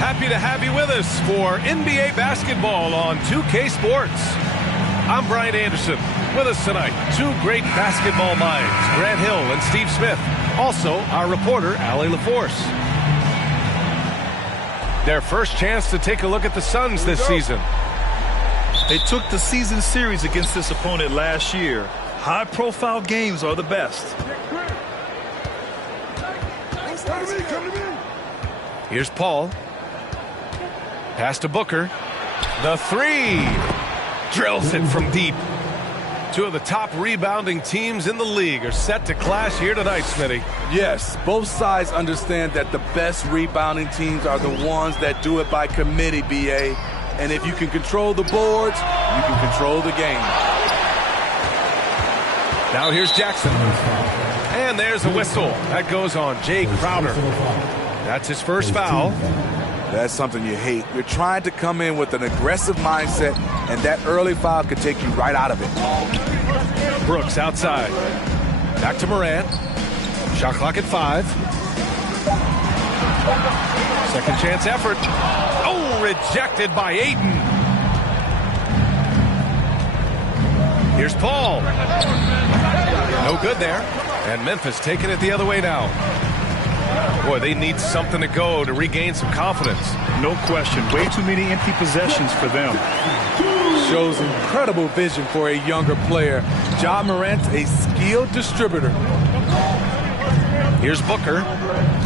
Happy to have you with us for NBA basketball on 2K Sports. I'm Brian Anderson. With us tonight, two great basketball minds, Grant Hill and Steve Smith. Also, our reporter, Allie LaForce. Their first chance to take a look at the Suns this season. They took the season series against this opponent last year. High-profile games are the best. Here's Paul. Pass to Booker. The three. Drills it from deep. Two of the top rebounding teams in the league are set to clash here tonight, Smitty. Yes, both sides understand that the best rebounding teams are the ones that do it by committee, BA. And if you can control the boards, you can control the game. Now here's Jackson. And there's a whistle. That goes on Jay Crowder. That's his first foul. That's something you hate. You're trying to come in with an aggressive mindset, and that early foul could take you right out of it. Brooks outside. Back to Morant. Shot clock at 5. Second chance effort. Oh, rejected by Ayton. Here's Paul. No good there. And Memphis taking it the other way now. Boy, they need something to go to regain some confidence. No question. Way too many empty possessions for them. Shows incredible vision for a younger player. Ja Morant's a skilled distributor. Here's Booker.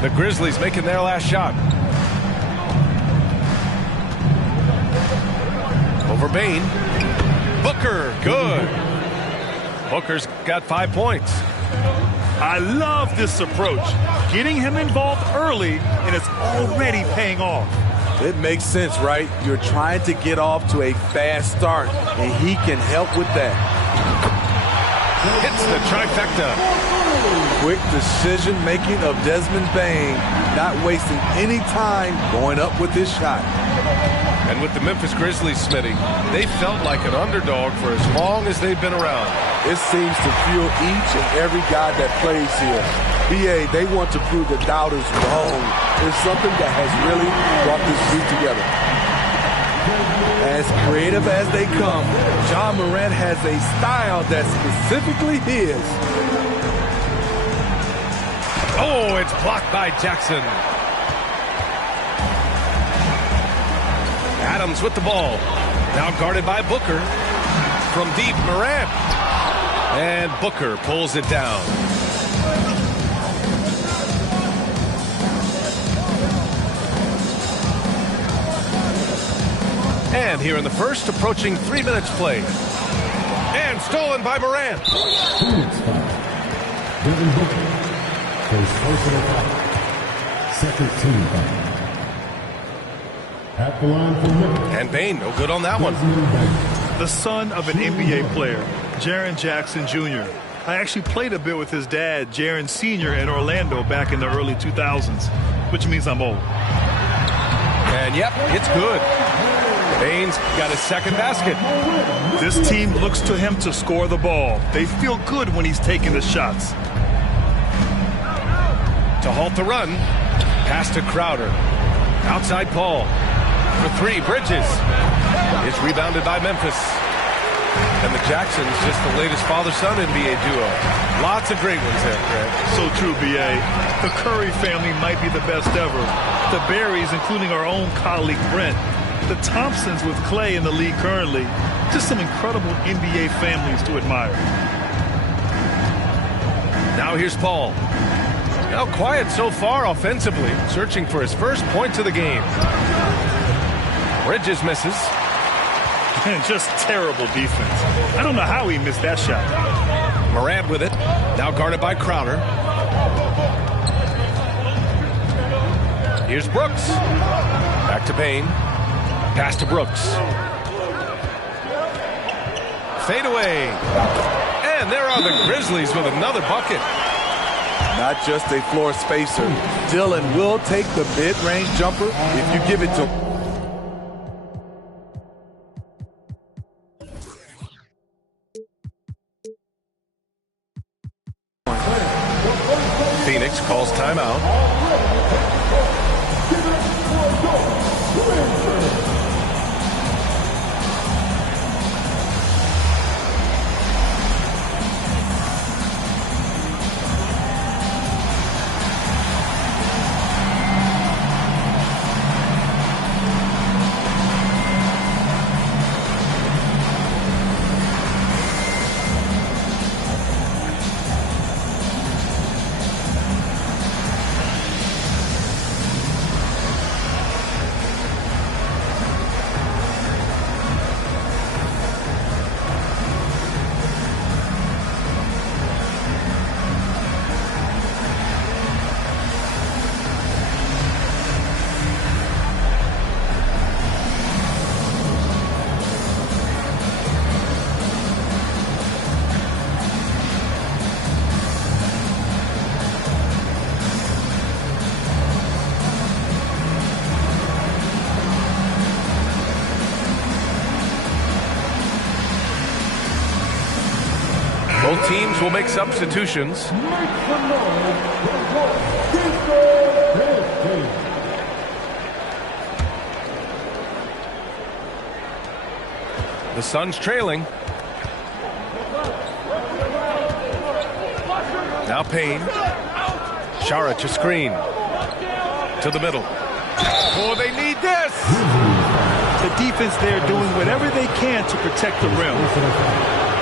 The Grizzlies making their last shot. Over Bain. Booker, good. Booker's got 5 points. I love this approach. Getting him involved early, and it's already paying off. It makes sense, right? You're trying to get off to a fast start, and he can help with that. Hits the trifecta. Quick decision-making of Desmond Bain, not wasting any time going up with his shot. And with the Memphis Grizzlies, Smitty, they felt like an underdog for as long as they've been around. It seems to fuel each and every guy that plays here. BA, they want to prove the doubters wrong. It's something that has really brought this group together. As creative as they come, Ja Morant has a style that's specifically his. Oh, it's blocked by Jackson. Adams with the ball. Now guarded by Booker. From deep, Morant. And Booker pulls it down. And here in the first, approaching 3 minutes played. And stolen by Morant. Second team foul. At the line for Memphis. And Bain, no good on that one. The son of an NBA player, Jaren Jackson Jr. I actually played a bit with his dad, Jaren Sr. in Orlando back in the early 2000s, which means I'm old. And yep, it's good. Bain's got his second basket. This team looks to him to score the ball. They feel good when he's taking the shots. To halt the run, pass to Crowder. Outside Paul. For 3, Bridges. It's rebounded by Memphis. And the Jacksons, just the latest father-son NBA duo. Lots of great ones there, Greg. So true, B.A. The Curry family might be the best ever. The Berries, including our own colleague Brent. The Thompsons with Clay in the league currently. Just some incredible NBA families to admire. Now here's Paul. Now quiet so far offensively, searching for his first points of the game. Bridges misses. And just terrible defense. I don't know how he missed that shot. Morant with it. Now guarded by Crowder. Here's Brooks. Back to Bain. Pass to Brooks. Fade away. And there are the Grizzlies with another bucket. Not just a floor spacer. Dillon will take the mid-range jumper if you give it to him. Phoenix calls timeout. Both teams will make substitutions. The Suns trailing. Now Payne. Saric a screen. To the middle. Oh, they need this! The defense there doing whatever they can to protect the rim.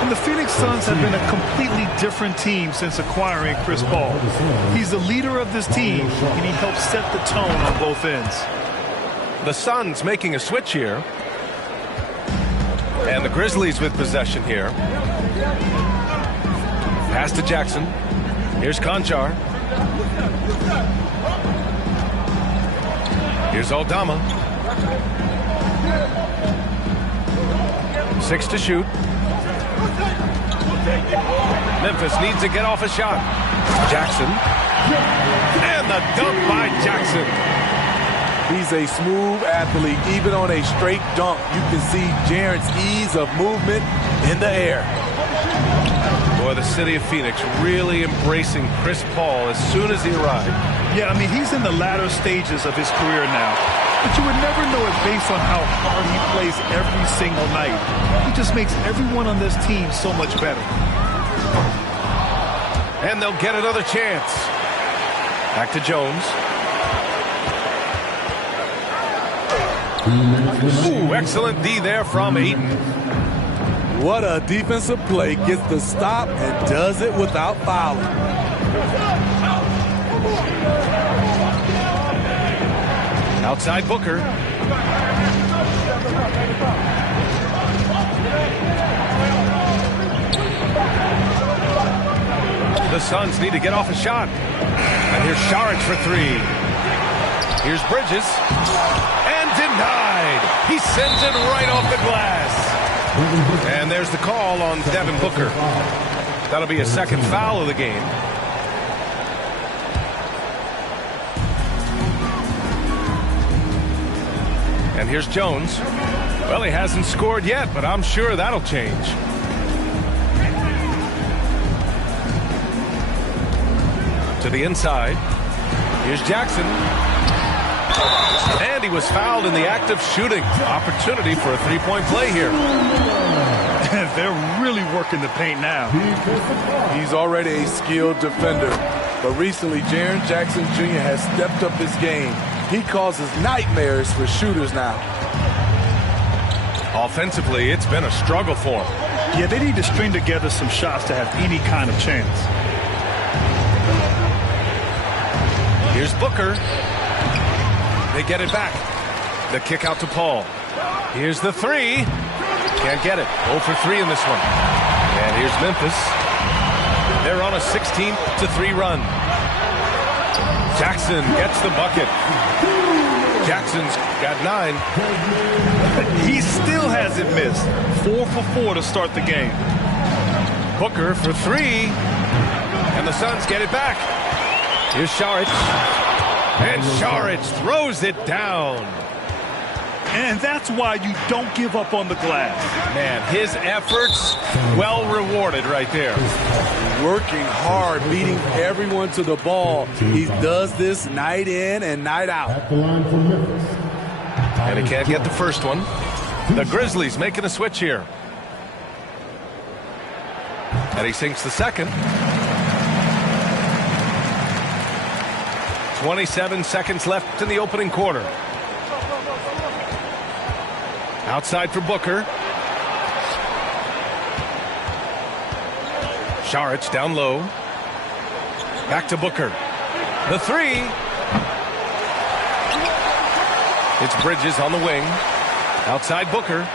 And the Phoenix Suns have been a completely different team since acquiring Chris Paul. He's the leader of this team, and he helps set the tone on both ends. The Suns making a switch here. And the Grizzlies with possession here. Pass to Jackson. Here's Conchar. Here's Aldama. 6 to shoot. Memphis needs to get off a shot. Jackson. And the dunk by Jackson. He's a smooth athlete. Even on a straight dunk, you can see Jaren's ease of movement in the air. Boy, the city of Phoenix really embracing Chris Paul as soon as he arrived. Yeah, I mean, he's in the latter stages of his career now. But you would never know it based on how hard he plays every single night. He just makes everyone on this team so much better. And they'll get another chance. Back to Jones. Ooh, excellent D there from Ayton. What a defensive play. Gets the stop and does it without fouling. Outside Booker. The Suns need to get off a shot. And here's Saric for 3. Here's Bridges. And denied. He sends it right off the glass. And there's the call on Devin Booker. That'll be a second foul of the game. And here's Jones. Well, he hasn't scored yet, but I'm sure that'll change. To the inside. Here's Jackson. And he was fouled in the act of shooting. Opportunity for a three-point play here. They're really working the paint now. He's already a skilled defender. But recently, Jaren Jackson Jr. has stepped up his game. He causes nightmares for shooters now. Offensively, it's been a struggle for him. Yeah, they need to string together some shots to have any kind of chance. Here's Booker. They get it back. The kick out to Paul. Here's the 3. Can't get it. 0 for 3 in this one. And here's Memphis. They're on a 16-3 run. Jackson gets the bucket. Jackson's got 9. He still hasn't missed. 4 for 4 to start the game. Booker for 3. And the Suns get it back. Here's Saric. And Saric throws it down. And that's why you don't give up on the glass. Man, his efforts well rewarded right there. Working hard, beating everyone to the ball. He does this night in and night out. And he can't get the first one. The Grizzlies making a switch here. And he sinks the second. 27 seconds left in the opening quarter. Outside for Booker. Saric down low. Back to Booker. The 3. It's Bridges on the wing. Outside Booker.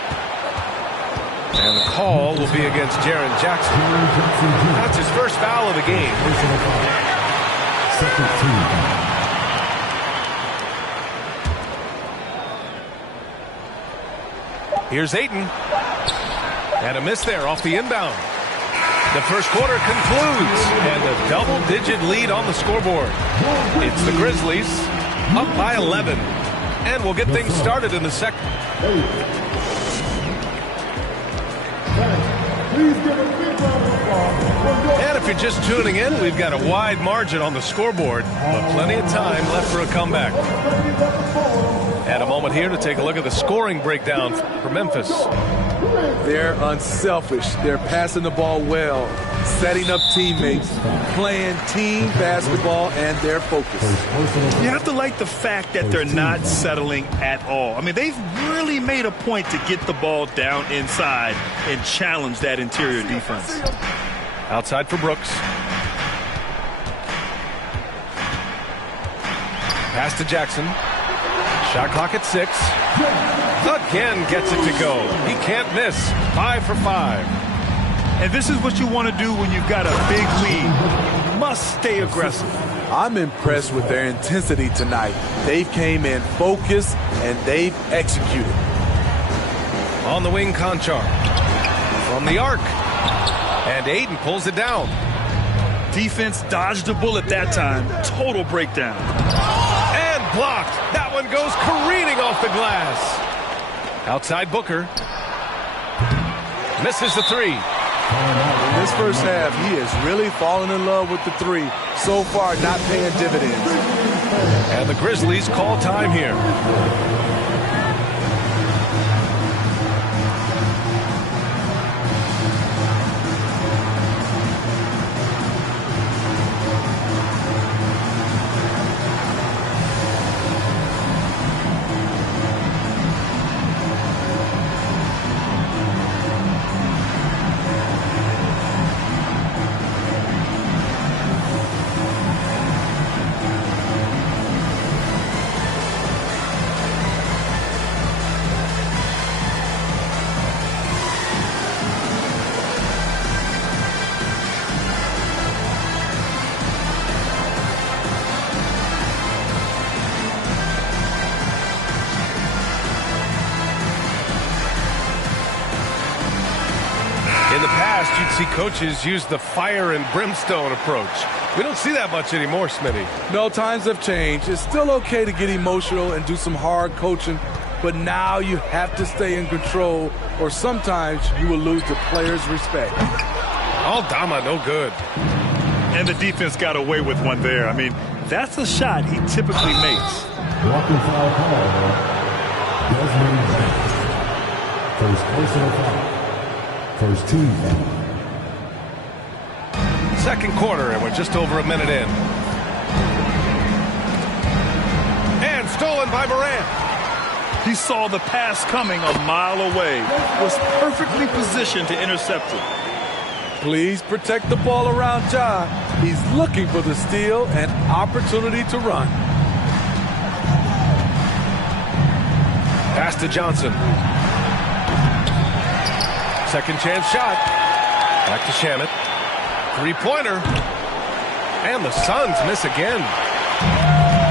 And the call will be against Jaren Jackson. That's his first foul of the game. Second team. Here's Ayton. And a miss there off the inbound. The first quarter concludes. And a double-digit lead on the scoreboard. It's the Grizzlies up by 11. And we'll get things started in the second. Please give a big round of applause. And if you're just tuning in, we've got a wide margin on the scoreboard, but plenty of time left for a comeback. And a moment here to take a look at the scoring breakdown for Memphis. They're unselfish. They're passing the ball well, setting up teammates, playing team basketball, and they're focused. You have to like the fact that they're not settling at all. I mean, they've really made a point to get the ball down inside and challenge that interior defense. Outside for Brooks. Pass to Jackson. Shot clock at 6. Again gets it to go. He can't miss. 5 for 5. And this is what you want to do when you've got a big lead. You must stay aggressive. I'm impressed with their intensity tonight. They came in focused and they've executed. On the wing, Conchar. From the arc. And Aiden pulls it down. Defense dodged a bullet that time. Total breakdown. And blocked. That one goes careening off the glass. Outside Booker. Misses the 3. In this first half, he has really fallen in love with the 3. So far, not paying dividends. And the Grizzlies call time here. In the past, you'd see coaches use the fire and brimstone approach. We don't see that much anymore, Smitty. No, times have changed. It's still okay to get emotional and do some hard coaching, but now you have to stay in control, or sometimes you will lose the players' respect. Aldama, no good. And the defense got away with one there. I mean, that's a shot he typically makes. Walking foul call. Desmond Bain. First personal foul. First team foul. Second quarter, and we're just over a minute in. And stolen by Morant. He saw the pass coming a mile away, was perfectly positioned to intercept it. Please protect the ball around Ja. He's looking for the steal and opportunity to run. Pass to Johnson. Second chance shot. Back to Shamet. Three-pointer. And the Suns miss again.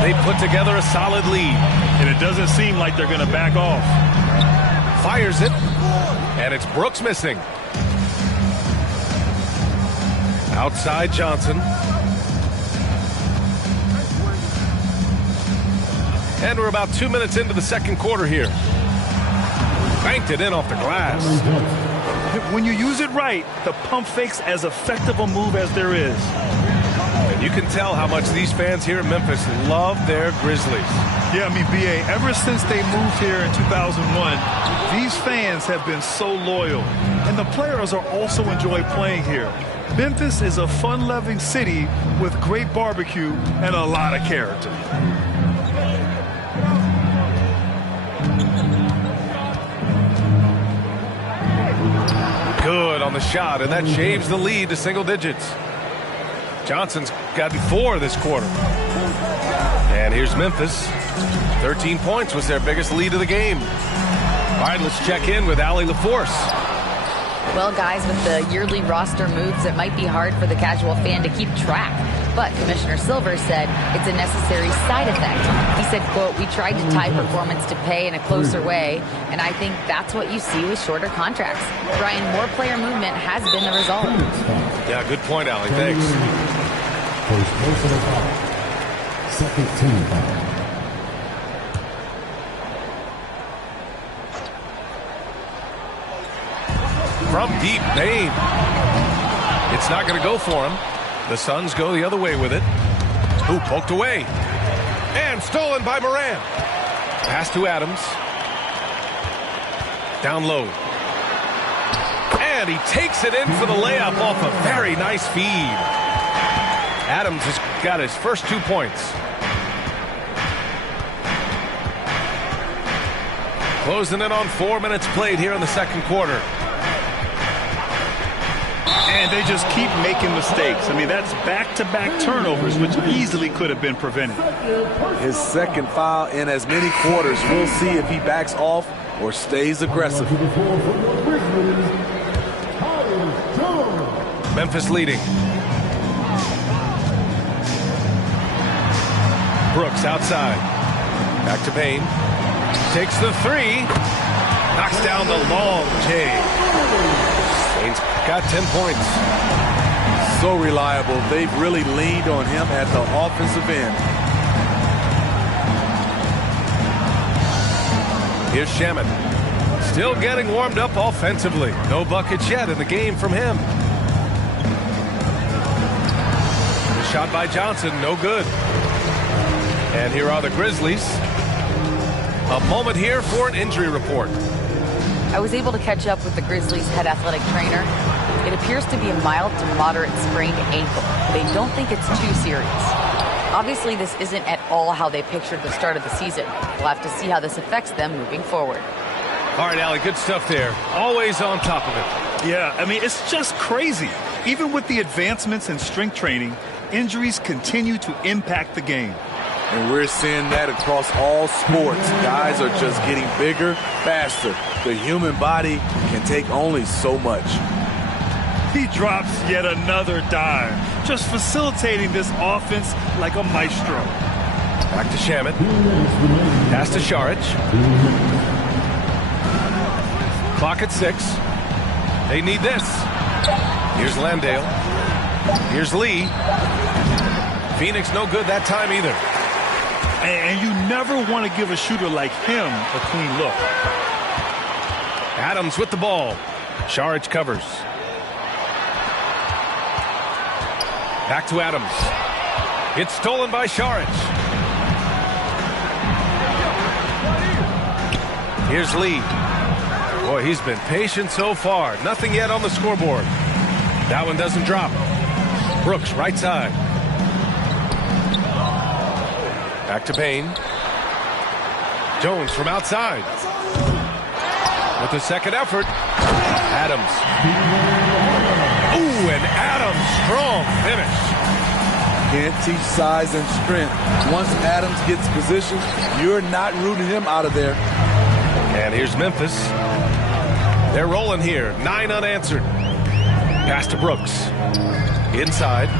They put together a solid lead. And it doesn't seem like they're going to back off. Fires it. And it's Brooks missing. Outside Johnson. And we're about 2 minutes into the second quarter here. Banked it in off the glass. When you use it right, the pump fake's as effective a move as there is. And you can tell how much these fans here in Memphis love their Grizzlies. Yeah, I mean, B.A., ever since they moved here in 2001, these fans have been so loyal. And the players are also enjoy playing here. Memphis is a fun-loving city with great barbecue and a lot of character. Good on the shot, and that shaves the lead to single digits. Johnson's got 4 this quarter. And here's Memphis. 13 points was their biggest lead of the game. All right, let's check in with Allie LaForce. Well, guys, with the yearly roster moves, it might be hard for the casual fan to keep track. But Commissioner Silver said it's a necessary side effect. He said, quote, "We tried to tie performance to pay in a closer way, and I think that's what you see with shorter contracts." Brian, more player movement has been the result. Yeah, good point, Allie. Thanks. First personal foul. Second team foul. From deep, Bain. It's not going to go for him. The Suns go the other way with it. Ooh, poked away. And stolen by Moran. Pass to Adams. Down low. And he takes it in for the layup off a very nice feed. Adams has got his first 2 points. Closing in on 4 minutes played here in the second quarter. And they just keep making mistakes. I mean, that's back-to-back turnovers, which easily could have been prevented. His second foul in as many quarters. We'll see if he backs off or stays aggressive. Memphis leading. Brooks outside. Back to Payne. Takes the three. Knocks down the long J. Payne's got 10 points. So reliable. They've really leaned on him at the offensive end. Here's Shaman. Still getting warmed up offensively. No buckets yet in the game from him. The shot by Johnson, no good. And here are the Grizzlies. A moment here for an injury report. I was able to catch up with the Grizzlies' head athletic trainer. It appears to be a mild to moderate sprained ankle. They don't think it's too serious. Obviously, this isn't at all how they pictured the start of the season. We'll have to see how this affects them moving forward. All right, Allie, good stuff there. Always on top of it. Yeah, I mean, it's just crazy. Even with the advancements in strength training, injuries continue to impact the game. And we're seeing that across all sports. Guys are just getting bigger, faster. The human body can take only so much. He drops yet another dime, just facilitating this offense like a maestro. Back to Shaman. Pass to Šarić. Clock at 6. They need this. Here's Landale. Here's Lee. Phoenix no good that time either. And you never want to give a shooter like him a clean look. Adams with the ball. Šarić covers. Back to Adams. It's stolen by Šarić. Here's Lee. Boy, he's been patient so far. Nothing yet on the scoreboard. That one doesn't drop. Brooks, right side. Back to Payne. Jones from outside. With the second effort. Adams. Ooh, and Adams, strong finish. Can't teach size and strength. Once Adams gets position, you're not rooting him out of there. And here's Memphis. They're rolling here. 9 unanswered. Pass to Brooks. Inside.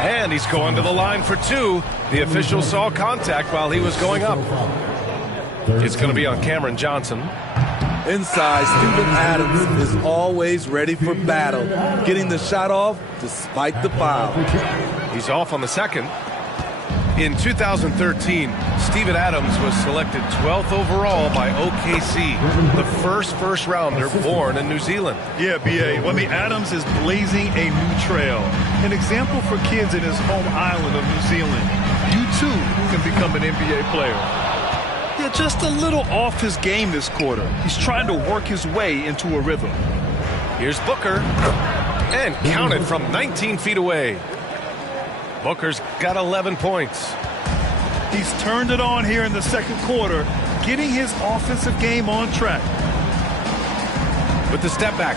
And he's going to the line for 2. The official saw contact while he was going up. It's going to be on Cameron Johnson. Inside, Steven Adams is always ready for battle, getting the shot off despite the foul. He's off on the second. In 2013, Steven Adams was selected 12th overall by OKC, the first rounder born in New Zealand. Yeah, B.A. Well, I mean, Adams is blazing a new trail. An example for kids in his home island of New Zealand. You, too, can become an NBA player. Yeah, just a little off his game this quarter. He's trying to work his way into a rhythm. Here's Booker. And counted from 19 feet away. Booker's got 11 points. He's turned it on here in the second quarter, getting his offensive game on track. With the step back.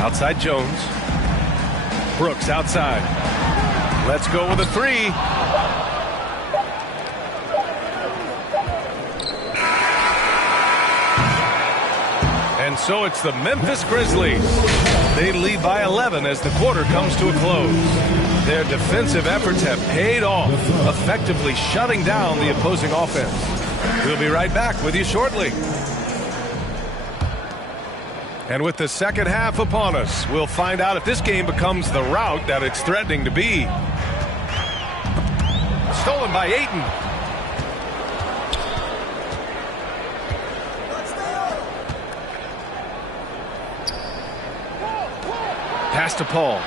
Outside Jones. Brooks outside. Let's go with a 3. And so it's the Memphis Grizzlies. They lead by 11 as the quarter comes to a close. Their defensive efforts have paid off, effectively shutting down the opposing offense. We'll be right back with you shortly. And with the second half upon us, we'll find out if this game becomes the rout that it's threatening to be. Stolen by Ayton. Pass to Paul.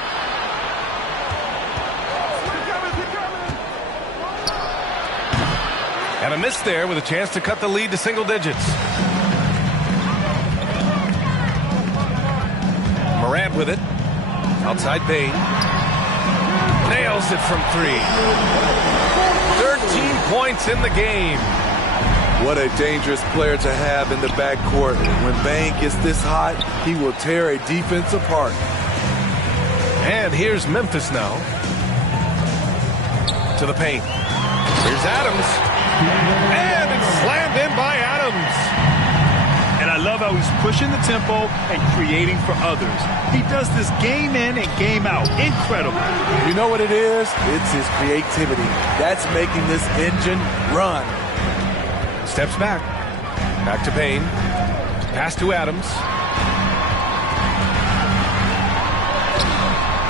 And a miss there with a chance to cut the lead to single digits. Morant with it. Outside Bain. Nails it from 3. 13 points in the game. What a dangerous player to have in the backcourt. When Bain gets this hot, he will tear a defense apart. And here's Memphis now. To the paint. Here's Adams. And it's slammed in by Adams. And I love how he's pushing the tempo and creating for others. He does this game in and game out. Incredible. You know what it is? It's his creativity. That's making this engine run. Steps back. Back to Payne. Pass to Adams.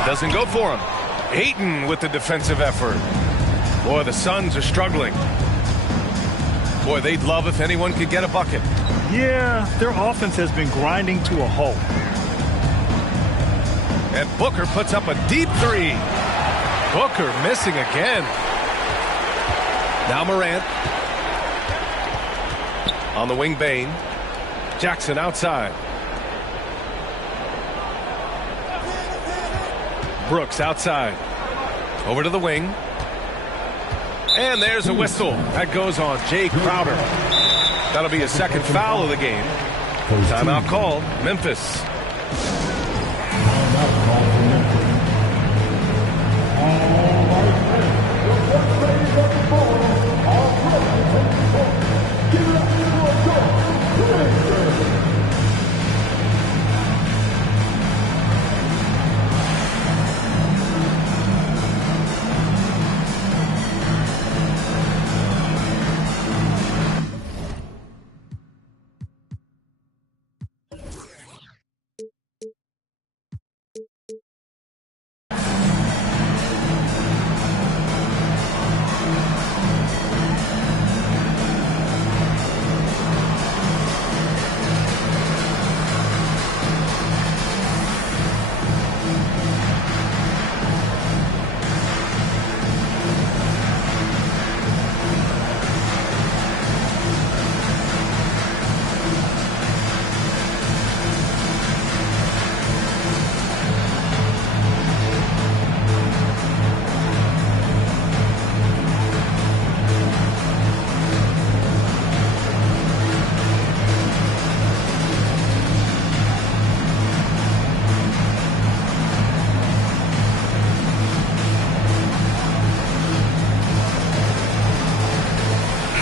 Doesn't go for him. Ayton with the defensive effort. Boy, the Suns are struggling. Boy, they'd love if anyone could get a bucket. Yeah, their offense has been grinding to a halt. And Booker puts up a deep 3. Booker missing again. Now Morant. On the wing, Bain. Jackson outside. Brooks outside. Over to the wing. And there's a whistle. That goes on Jay Crowder. That'll be his second foul of the game. Timeout called. Memphis.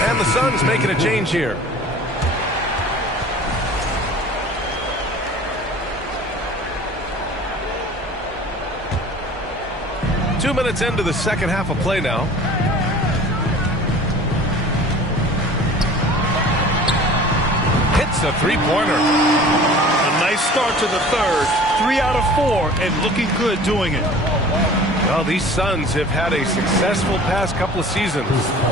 And the Suns making a change here. Two minutes into the second half of play now. Hits a three-pointer. A nice start to the third. 3 out of 4 and looking good doing it. Well, these Suns have had a successful past couple of seasons.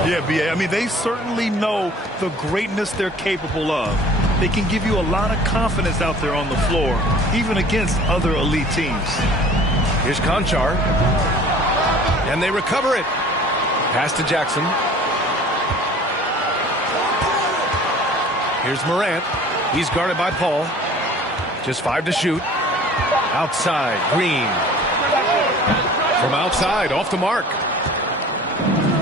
Yeah, B.A. I mean, they certainly know the greatness they're capable of. They can give you a lot of confidence out there on the floor, even against other elite teams. Here's Conchar. And they recover it. Pass to Jackson. Here's Morant. He's guarded by Paul. Just 5 to shoot. Outside, Green. From outside, off the mark.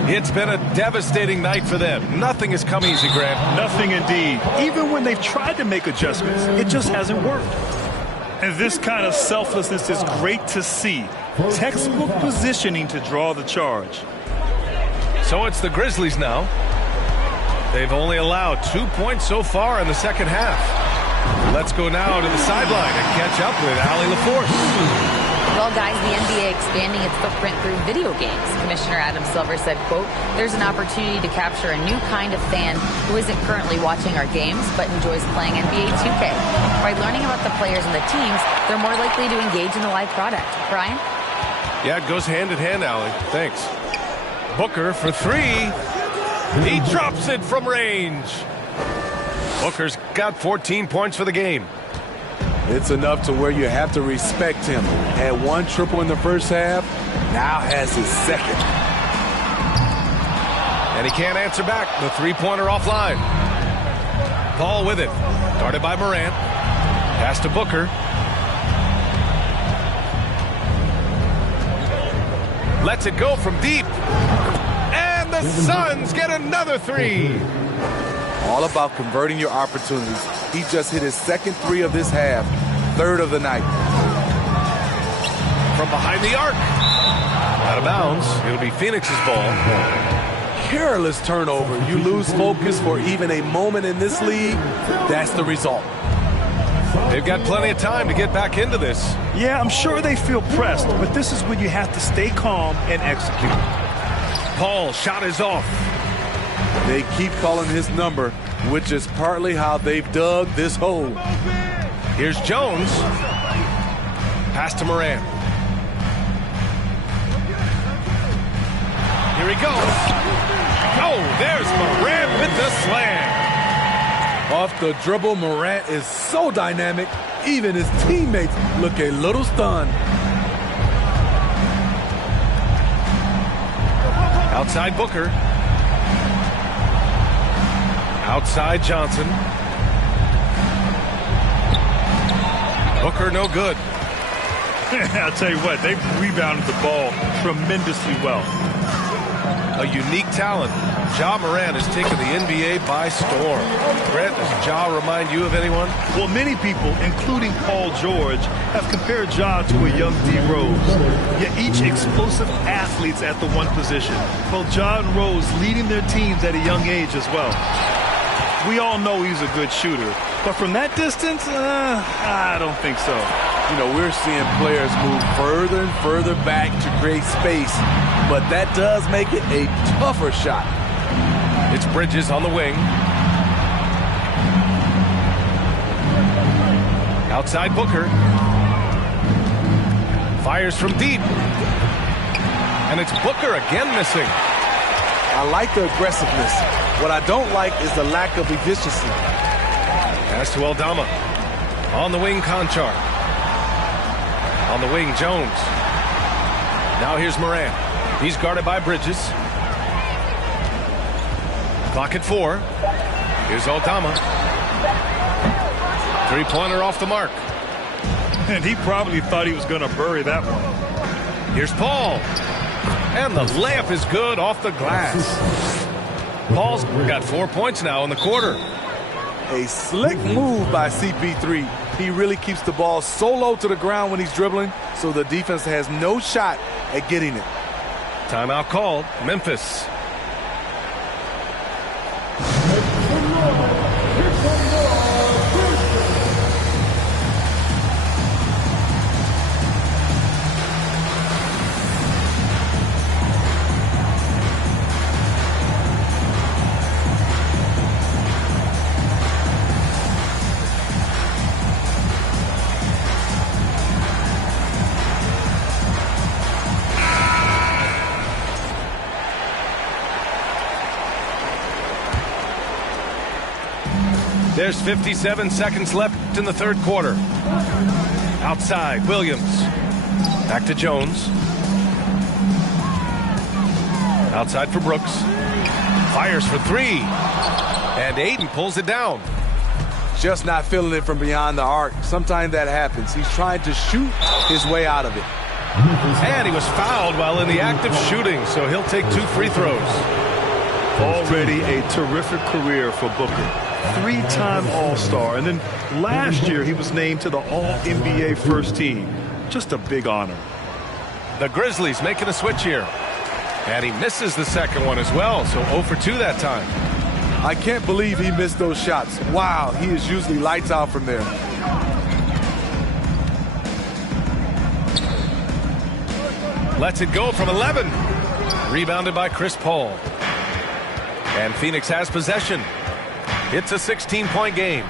It's been a devastating night for them. Nothing has come easy, Grant. Nothing indeed. Even when they've tried to make adjustments, it just hasn't worked. And this kind of selflessness is great to see. Textbook positioning to draw the charge. So it's the Grizzlies now. They've only allowed 2 points so far in the second half. Let's go now to the sideline and catch up with Allie LaForce. Well, guys, the NBA expanding its footprint through video games. Commissioner Adam Silver said, quote, "There's an opportunity to capture a new kind of fan who isn't currently watching our games but enjoys playing NBA 2K. By learning about the players and the teams, they're more likely to engage in the live product." Brian? Yeah, it goes hand in hand, Allie. Thanks. Booker for 3. He drops it from range. Booker's got 14 points for the game. It's enough to where you have to respect him. Had one triple in the first half, now has his second. And he can't answer back. The three-pointer offline. Paul with it. Guarded by Morant. Pass to Booker. Lets it go from deep. And the Suns get another three. All about converting your opportunities. He just hit his second three of this half, third of the night. From behind the arc. Out of bounds. It'll be Phoenix's ball. Careless turnover. You lose focus for even a moment in this league. That's the result. They've got plenty of time to get back into this. Yeah, I'm sure they feel pressed, but this is when you have to stay calm and execute. Paul shot is off. They keep calling his number, which is partly how they've dug this hole. Here's Jones. Pass to Morant. Here he goes. Oh, there's Morant with the slam. Off the dribble, Morant is so dynamic, even his teammates look a little stunned. Outside Booker. Outside Johnson. Booker no good. I'll tell you what, they've rebounded the ball tremendously well. A unique talent. Ja Morant has taken the NBA by storm. Brett, does Ja remind you of anyone? Well, many people, including Paul George, have compared Ja to a young D. Rose. Yet each explosive athletes at the one position. Well, Ja and Rose leading their teams at a young age as well. We all know he's a good shooter, but from that distance, I don't think so. You know, we're seeing players move further and further back to create space, but that does make it a tougher shot. It's Bridges on the wing. Outside Booker. Fires from deep. And it's Booker again missing. I like the aggressiveness. What I don't like is the lack of efficiency. Pass to Aldama. On the wing, Conchar. On the wing, Jones. Now here's Morant. He's guarded by Bridges. Clock at 4. Here's Aldama. Three-pointer off the mark. And he probably thought he was going to bury that one. Here's Paul. And the layup is good off the glass. Paul's got 4 points now in the quarter. A slick move by CP3. He really keeps the ball so low to the ground when he's dribbling, so the defense has no shot at getting it. Timeout called. Memphis. There's 57 seconds left in the third quarter. Outside, Williams. Back to Jones. Outside for Brooks. Fires for three. And Aiden pulls it down. Just not feeling it from beyond the arc. Sometimes that happens. He's trying to shoot his way out of it. And he was fouled while in the act of shooting, so he'll take 2 free throws. Already a terrific career for Booker. 3-time All-Star, and then last year he was named to the All-NBA first team. Just a big honor. The Grizzlies making a switch here. And he misses the second one as well, so 0 for 2 that time. I can't believe he missed those shots. Wow, he is usually lights out from there. Lets it go from 11. Rebounded by Chris Paul. And Phoenix has possession. It's a 16-point game.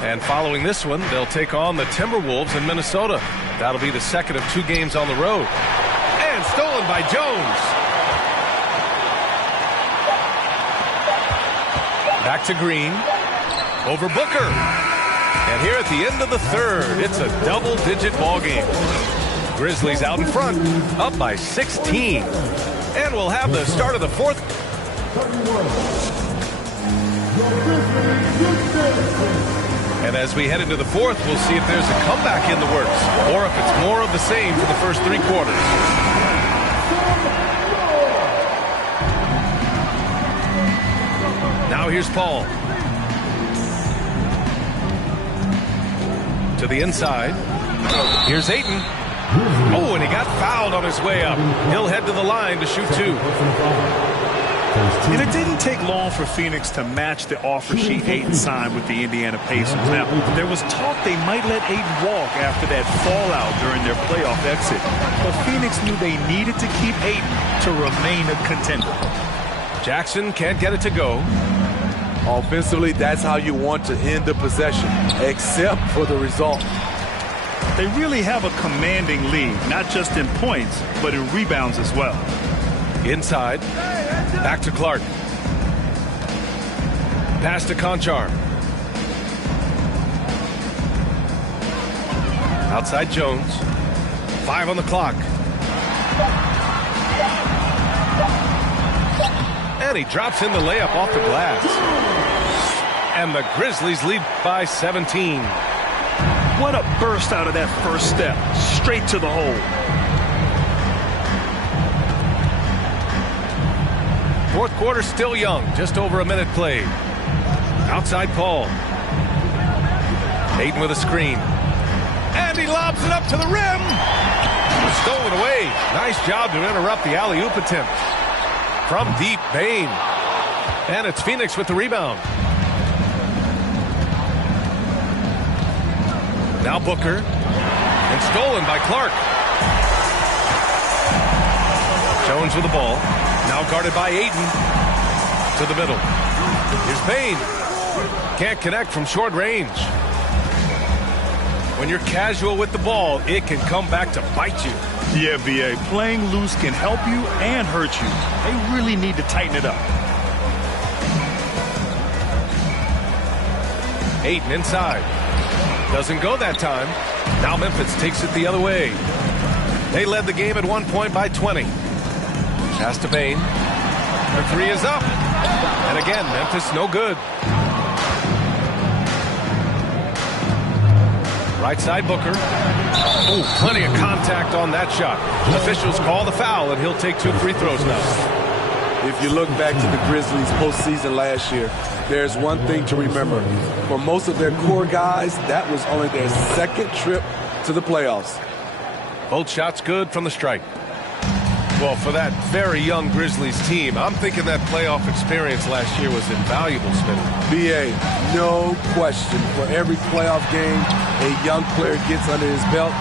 And following this one, they'll take on the Timberwolves in Minnesota. That'll be the second of 2 games on the road. And stolen by Jones. Back to Green. Over Booker. And here at the end of the third, it's a double-digit ball game. Grizzlies out in front, up by 16. And we'll have the start of the fourth. And as we head into the fourth, we'll see if there's a comeback in the works or if it's more of the same for the first three quarters. Now here's Paul. To the inside. Here's Ayton. Oh, and he got fouled on his way up. He'll head to the line to shoot two. And it didn't take long for Phoenix to match the offer sheet Ayton signed with the Indiana Pacers. Now, there was talk they might let Ayton walk after that fallout during their playoff exit. But Phoenix knew they needed to keep Ayton to remain a contender. Jackson can't get it to go. Offensively, that's how you want to end the possession, except for the result. They really have a commanding lead, not just in points, but in rebounds as well. Inside. Back to Clark. Pass to Conchar. Outside Jones. 5 on the clock. And he drops in the layup off the glass. And the Grizzlies lead by 17. What a burst out of that first step. Straight to the hole. Fourth quarter still young. Just over a minute played. Outside Paul. Ayton with a screen. And he lobs it up to the rim. Stolen away. Nice job to interrupt the alley-oop attempt. From deep, Bam. And it's Phoenix with the rebound. Now Booker. And stolen by Clark. Jones with the ball. Now guarded by Ayton. To the middle. Here's Bam. Can't connect from short range. When you're casual with the ball, it can come back to bite you. Yeah, B.A. Playing loose can help you and hurt you. They really need to tighten it up. Ayton inside. Doesn't go that time. Now Memphis takes it the other way. They led the game at one point by 20. Pass to Bam. The three is up. And again, Memphis no good. Right side Booker. Oh, plenty of contact on that shot. Officials call the foul, and he'll take 2 free throws now. If you look back to the Grizzlies postseason last year, there's one thing to remember. For most of their core guys, that was only their second trip to the playoffs. Both shots good from the stripe. Well, for that very young Grizzlies team, I'm thinking that playoff experience last year was invaluable, Smitty. B.A., no question. For every playoff game a young player gets under his belt,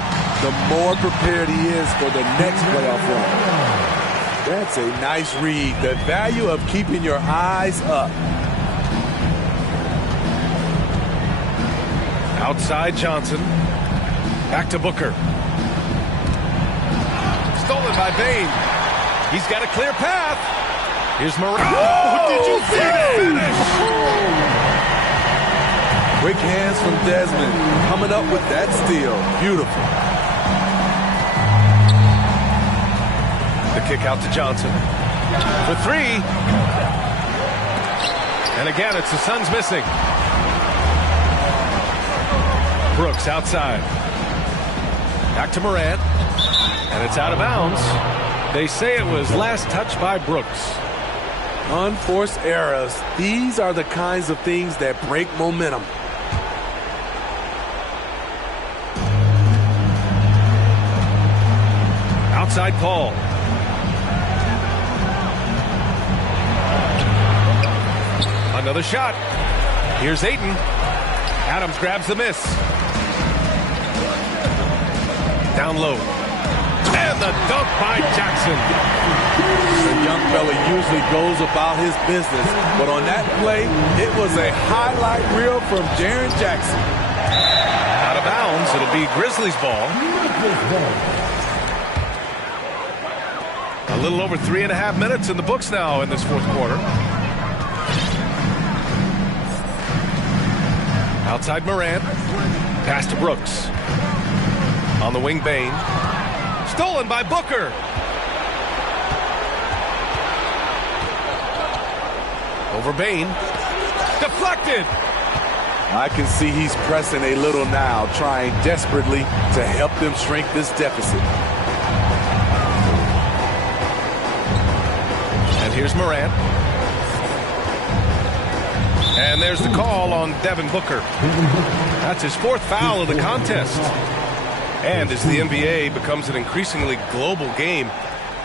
the more prepared he is for the next playoff run. That's a nice read. The value of keeping your eyes up. Outside Johnson. Back to Booker. Stolen by Bam. He's got a clear path. Here's Morales. Oh, did you see that finish? Quick hands from Desmond. Coming up with that steal. Beautiful. The kick out to Johnson. For 3. And again, it's the Suns missing. Brooks outside. Back to Morant. And it's out of bounds. They say it was last touched by Brooks. Unforced errors. These are the kinds of things that break momentum. Outside Paul. Another shot. Here's Ayton. Adams grabs the miss. Down low. And the dunk by Jackson. The young fella usually goes about his business, but on that play, it was a highlight reel from Jaren Jackson. Out of bounds, it'll be Grizzlies ball. A little over 3.5 minutes in the books now in this fourth quarter. Outside Morant. Pass to Brooks. On the wing, Bane. Stolen by Booker. Over Bane. Deflected. I can see he's pressing a little now, trying desperately to help them shrink this deficit. And here's Morant. And there's the call on Devin Booker. That's his 4th foul of the contest. And as the NBA becomes an increasingly global game,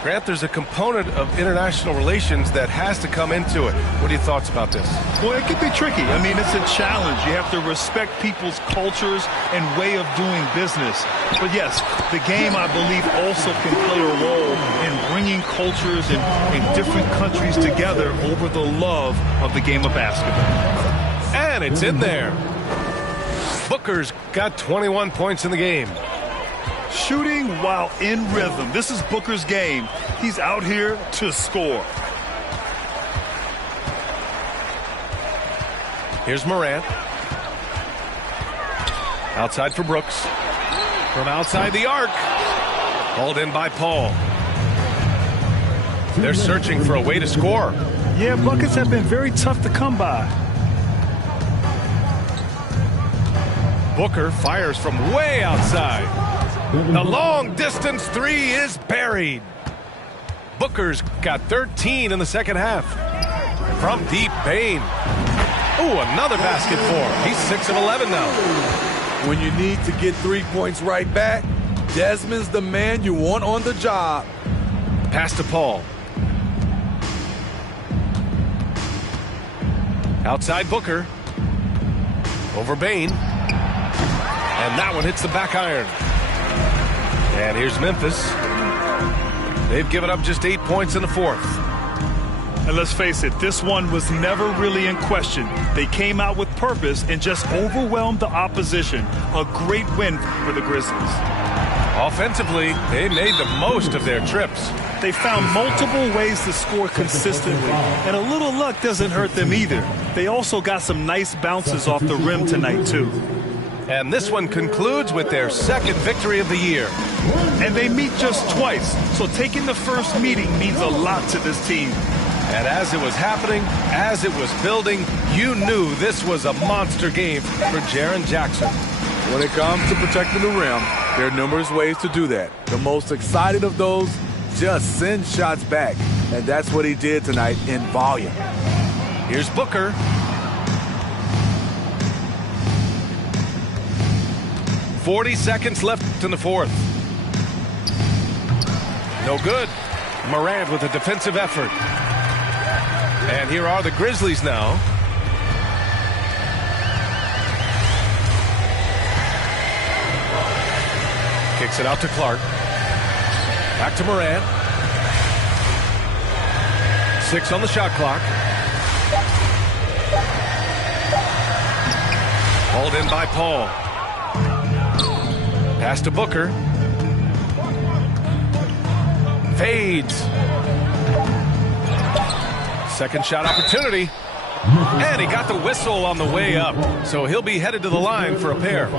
Grant, there's a component of international relations that has to come into it. What are your thoughts about this? Well, it can be tricky. I mean, it's a challenge. You have to respect people's cultures and way of doing business. But yes, the game, I believe, also can play a role in bringing cultures in different countries together over the love of the game of basketball. And it's in there. Booker's got 21 points in the game. Shooting while in rhythm. This is Booker's game. He's out here to score. Here's Morant. Outside for Brooks. From outside the arc. Hauled in by Paul. They're searching for a way to score. Yeah, buckets have been very tough to come by. Booker fires from way outside. The long-distance 3 is buried. Booker's got 13 in the second half. From deep, Bane. Ooh, another basket for him. He's 6 of 11 now. When you need to get 3 points right back, Desmond's the man you want on the job. Pass to Paul. Outside Booker. Over Bane. And that one hits the back iron. And here's Memphis. They've given up just 8 points in the 4th. And let's face it, this one was never really in question. They came out with purpose and just overwhelmed the opposition. A great win for the Grizzlies. Offensively, they made the most of their trips. They found multiple ways to score consistently, and a little luck doesn't hurt them either. They also got some nice bounces off the rim tonight, too. And this one concludes with their 2nd victory of the year. And they meet just twice, so taking the first meeting means a lot to this team. And as it was happening, as it was building, you knew this was a monster game for Jaren Jackson. When it comes to protecting the rim, there are numerous ways to do that. The most excited of those, just send shots back. And that's what he did tonight in volume. Here's Booker. .40 seconds left in the 4th. No good. Morant with a defensive effort. And here are the Grizzlies now. Kicks it out to Clark. Back to Morant. 6 on the shot clock. Hauled in by Paul. Pass to Booker. Fades. Second shot opportunity. And he got the whistle on the way up. So he'll be headed to the line for a pair.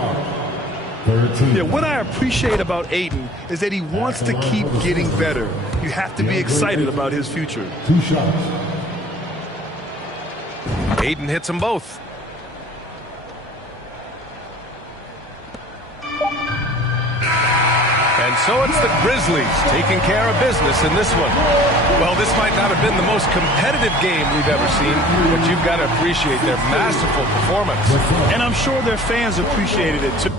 Yeah, what I appreciate about Ayton is that he wants to keep getting better. You have to be excited about his future. 2 shots. Ayton hits them both. And so it's the Grizzlies taking care of business in this one. Well, this might not have been the most competitive game we've ever seen, but you've got to appreciate their masterful performance. And I'm sure their fans appreciated it too.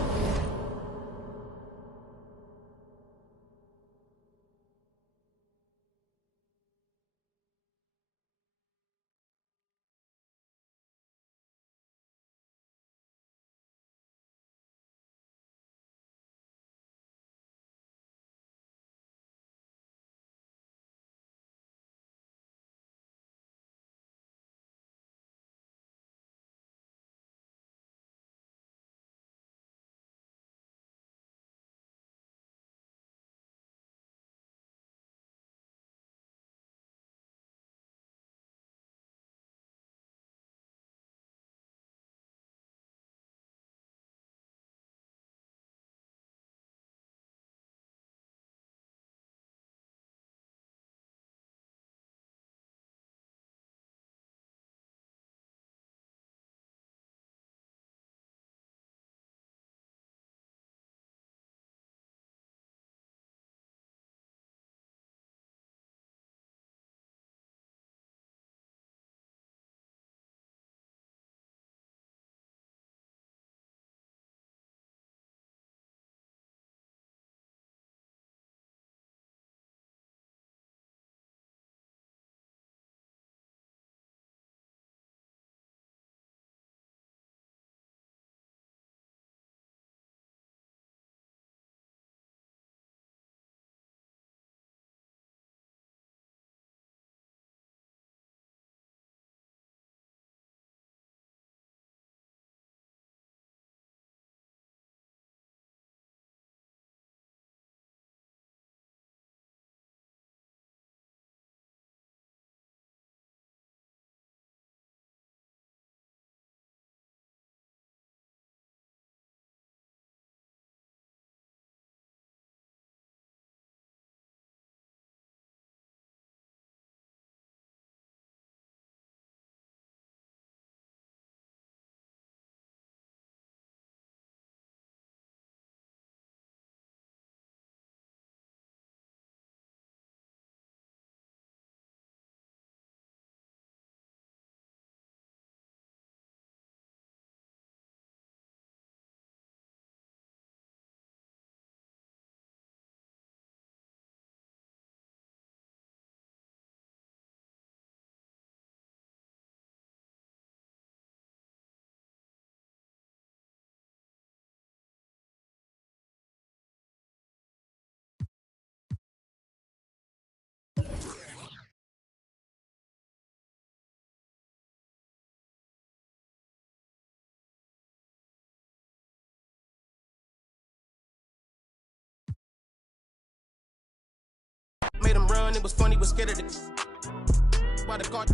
it was funny, was scared of the. Why the car?